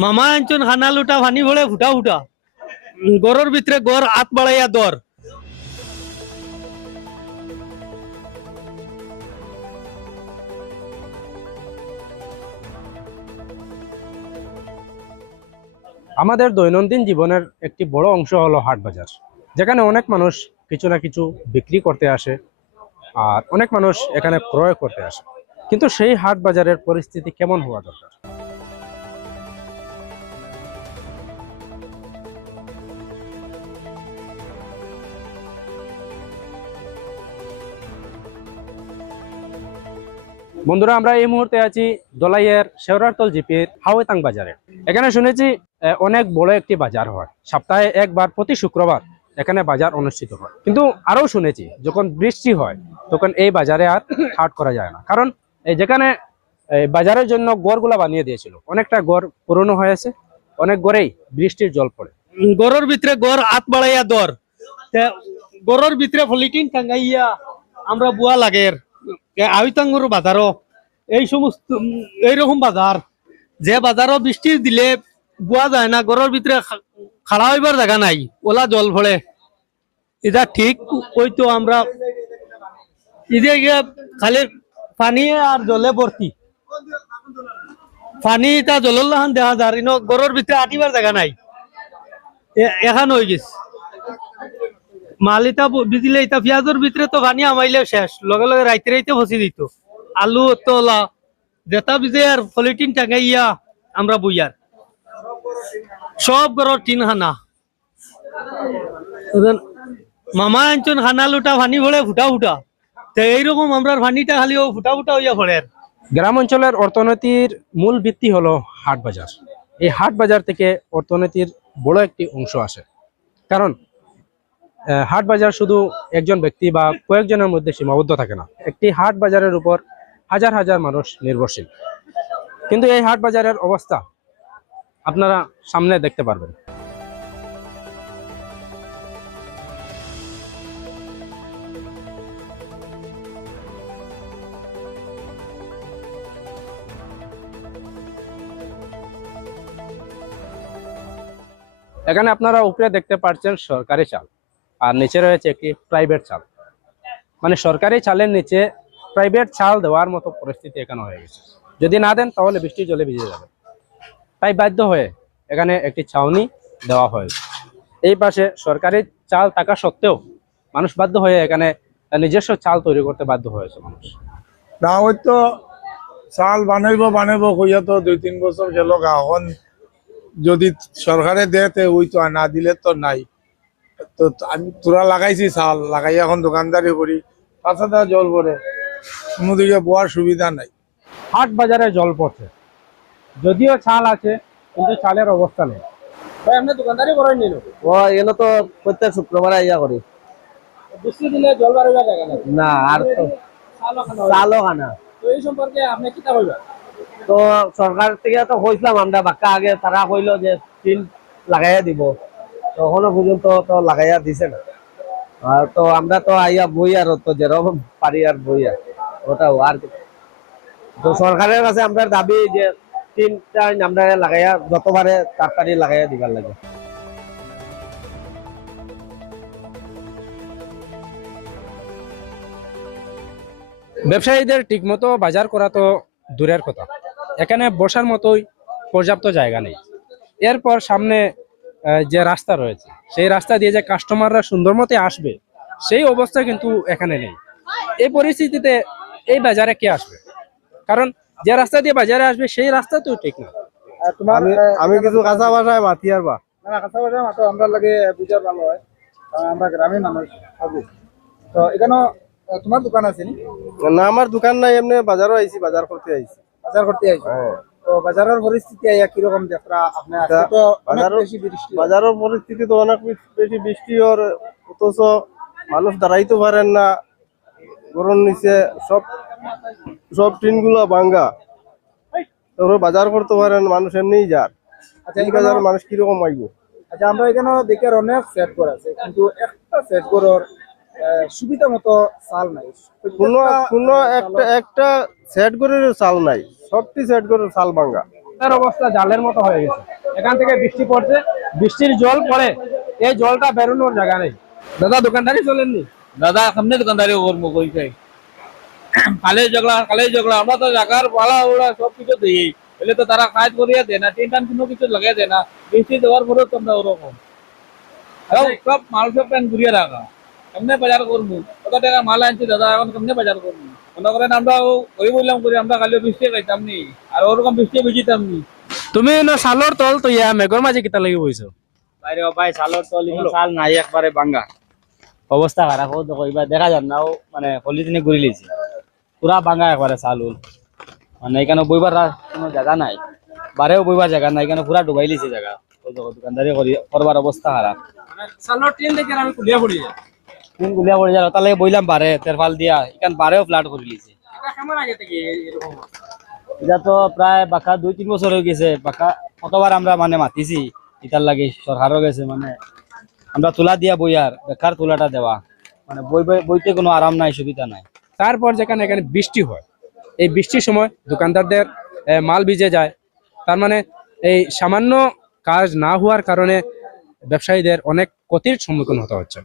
মামা আনছুন খানা লুটা ভানি ভরে ফুটা ফুটা গরর ভিতরে গড় হাত বাড়াইয়া দর। আমাদের দৈনন্দিন জীবনের একটি বড় অংশ হলো হাট বাজার, যেখানে অনেক মানুষ কিছু না কিছু বিক্রি করতে আসে আর অনেক মানুষ এখানে ক্রয় করতে আসে। কিন্তু সেই হাট বাজারের পরিস্থিতি কেমন হওয়া দরকার? বন্ধুরা, আমরা এই মুহূর্তে আছি দলাইয়ের শেওরারতল জিপির হাওয়াইতাং বাজারে। এখানে শুনেছি অনেক বড় একটি বাজার হয়, সপ্তাহে একবার প্রতি শুক্রবার এখানে বাজার অনুষ্ঠিত হয়। কিন্তু আরও শুনেছি যখন বৃষ্টি হয় তখন এই বাজারে আর হাট করা যায় না, কারণ এই যেখানে বাজারের জন্য গড়গুলা বানিয়ে দিয়েছিল, অনেকটা গড় পুরনো হয়েছে, অনেক গড়েই বৃষ্টির জল পড়ে। গরর ভিতরে গড় হাত বাড়াইয়া দর, গরর ভিতরে ফলিটিন টাঙ্গাইয়া আমরা বুয়া লাগের আইতাঙ্গুর বাজারও এই সমস্ত এইরকম বাজার, যে বাজারও বৃষ্টি দিলে বুয়া যায় না, গরর ভিতরে খাড়া হইবার জায়গা নাই, ওলা জল ভরে। এটা ঠিক ওইতো আমরা ইদে খালি পানি আর জলে ভর্তি, পানি তা জলের লাহান দেখা যায় গরর ভিতরে আটিবার জায়গা নাই, এখন হয়ে গেছে মাল। এটা বিজিলে এটা পেঁয়াজের ভিতরে তো পানি আমাইলে শেষ, লগে লগে রাইতে রাইতে ফসি দিত। আলু তোলা যেটা বিজে আর পলিটিন টাঙ্গাইয়া আমরা বইয়ার সব ঘর টিন খানা। মামা আনছুন খানা লুটা পানি ভরে ফুটা ফুটা, তো এইরকম আমরা পানিটা খালি ফুটা ফুটা হইয়া পড়ে। গ্রাম অঞ্চলের অর্থনীতির মূল ভিত্তি হলো হাট বাজার। এই হাট বাজার থেকে অর্থনীতির বড় একটি অংশ আসে, কারণ হাট বাজার শুধু একজন ব্যক্তি বা কয়েকজনের মধ্যে সীমাবদ্ধ থাকে না। একটি হাট বাজারের উপর হাজার হাজার মানুষ নির্ভরশীল। কিন্তু এই হাট বাজারের অবস্থা আপনারা সামনে দেখতে পারবেন। এখানে আপনারা উপরে দেখতে পাচ্ছেন সরকারি চাল, আর নিচে রয়েছে একটি প্রাইভেট চাল। মানে সরকারি চালের নিচে প্রাইভেট চাল দেওয়ার মতো পরিস্থিতি এখানে হয়ে গেছে। যদি না দেন তাহলে বৃষ্টির জলে ভিজে যাবে, তাই বাধ্য হয়ে এখানে একটি ছাউনি দেওয়া হয়েছে। এই পাশে সরকারি চাল থাকা সত্ত্বেও মানুষ বাধ্য হয়ে এখানে নিজস্ব চাল তৈরি করতে বাধ্য হয়েছে মানুষ। না ওই তো চাল বানাইব কইয়া তো 2-3 বছর গেল, এখন যদি সরকারে দেয় ওই তো, না দিলে তো নাই। তো আমি তোরা লাগাইছি চাল, লাগাই এখন দোকানদারি করি, 5,000 জল পরে, কোনোদিকে বোয়ার সুবিধা নাই। হাট বাজারে জল পড়ছে, যদিও চাল আছে কিন্তু চালের অবস্থা নেই। ভাই, আপনি দোকানদারি করেন নিল? ও এগুলো তো প্রত্যেক শুক্রবার আইয়া করি। বৃষ্টি দিলে জল বাড়িবার জায়গা নাই না আর তো চালও খানা। তো এই সম্পর্কে আপনি কি তা বলবেন? তো সরকার থেকে তো কইছিলাম আমরা বাক্কা আগে, তারা কইলো যে টিন লাগাইয়া দিব, তখনও পর্যন্ত তো লাগাইয়া দিছে না। আর তো আমরা তো আইয়া বই আর তো যেরকম পারি আর বই আর ওটাও আর কি। তো সরকারের কাছে আমরা দাবি যে টিনটা আমরা লাগাইয়া যতবারে তাড়াতাড়ি লাগাইয়া দিবার লাগে। ব্যবসায়ীদের ঠিকমতো বাজার করা তো দূরের কথা, এখানে বসার মতোই পর্যাপ্ত জায়গা নেই। এরপর সামনে যে রাস্তা রয়েছে, সেই রাস্তা দিয়ে যে কাস্টমাররা সুন্দর মতো আসবে, সেই অবস্থা কিন্তু এখানে নেই। এই পরিস্থিতিতে এই বাজারে কে আসবে? কারণ যে রাস্তা দিয়ে বাজারে আসবে সেই রাস্তা তো ঠিক না। আমি কিছু কাঁচা ভাষায় মাতি আর বা কাঁচা বাজার মাত্র আমরা লাগে বুঝার ভালো হয়, কারণ আমরা গ্রামের মানুষ। তো এখানে তোমার দোকান আছে নি? না, আমার দোকান নাই, এমনি বাজারও আইছি, বাজার করতে আইছি। বাজার করতে আইছি। তো বাজারের পরিস্থিতি কিরকম দেখরা আপনি? আজকে তো অনেক বেশি বৃষ্টি। বাজারের পরিস্থিতি তো অনেক বেশি বৃষ্টি, ওর অথচ মানুষ দাঁড়াইতে পারেন না। গরম নিচে সব সব টিন গুলা ভাঙ্গা, তারপরে বাজার করতে পারেন মানুষ এমনিই যার। আচ্ছা, এই বাজারে মানুষ কিরকম আইব? আচ্ছা, আমরা এখানে দেখে অনেক সেট করা আছে, কিন্তু একটা সেট করার সুবিধা মতো চাল নাই। কোনো একটা সেট করে চাল নাই, সবটি সেট করে চাল ভাঙ্গা। রাস্তার অবস্থা জালের মতো হয়ে গেছে। এখান থেকে বৃষ্টি পড়ছে, বৃষ্টির জল পড়ে, এই জলটা বেরোনোর জায়গা নেই। দাদা দোকানদারি চলেননি? দাদা সামনে দোকানদারি করবো কইছে কালে ঝগড়া আমরা তো জায়গার পালা ওরা সব কিছু দিই বলে তো তারা কাজ করিয়া দেয় না টিন টান কোনো কিছু লাগাই দেয় না বৃষ্টি দেওয়ার পরেও তো আমরা ওরকম সব মাল সব প্যান ঘুরিয়ে রাখা কেমনে বাজার করবো কত টাকা মাল আনছি দাদা এখন কেমনে বাজার করবো মনে করেন আমরা ওই বললাম করি আমরা খালি বৃষ্টি খাইতাম নি আর ওরকম বৃষ্টি ভিজিতাম নি তুমি না সালোর তল তো ইয়া মেঘর মাঝে কিতা লাগি বইছো? বাইরে ভাই সালোর তো সাল নাই একবারে বাঙ্গা অবস্থা খারাপ ও তো কইবা দেখা যান না ও মানে পলিথিনে ঘুরি লিছি পুরা বাঙ্গা একবারে চালুন মানে এখানে বইবার কোনো জায়গা নাই বারেও বইবার জায়গা নাই এখানে পুরা ডুবাই লিছে জায়গা ওই দেখো দোকানদারি করবার অবস্থা খারাপ সালোর ট্রেন দেখে আমি কুলিয়া পড়ি যায়। তিন গুলিয়া পড়ে যায় তার লাগে বইলাম বারে তেরফাল দিয়া এখান বারেও ফ্লাট করে লিছে এটা কেমন আগে থেকে এরকম? এটা তো প্রায় বাঁকা 2-3 বছর হয়ে গেছে বাঁকা কতবার আমরা মানে মাতিছি ইটার লাগে সরকারও গেছে মানে আমরা তুলা দিয়া বইয়ার বেকার তুলাটা দেওয়া মানে বইতে কোনো আরাম নাই সুবিধা নাই তারপর যেখানে এখানে বৃষ্টি হয়, এই বৃষ্টির সময় দোকানদারদের মাল ভিজে যায়। তার মানে এই সামান্য কাজ না হওয়ার কারণে ব্যবসায়ীদের অনেক ক্ষতির সম্মুখীন হতে হচ্ছে।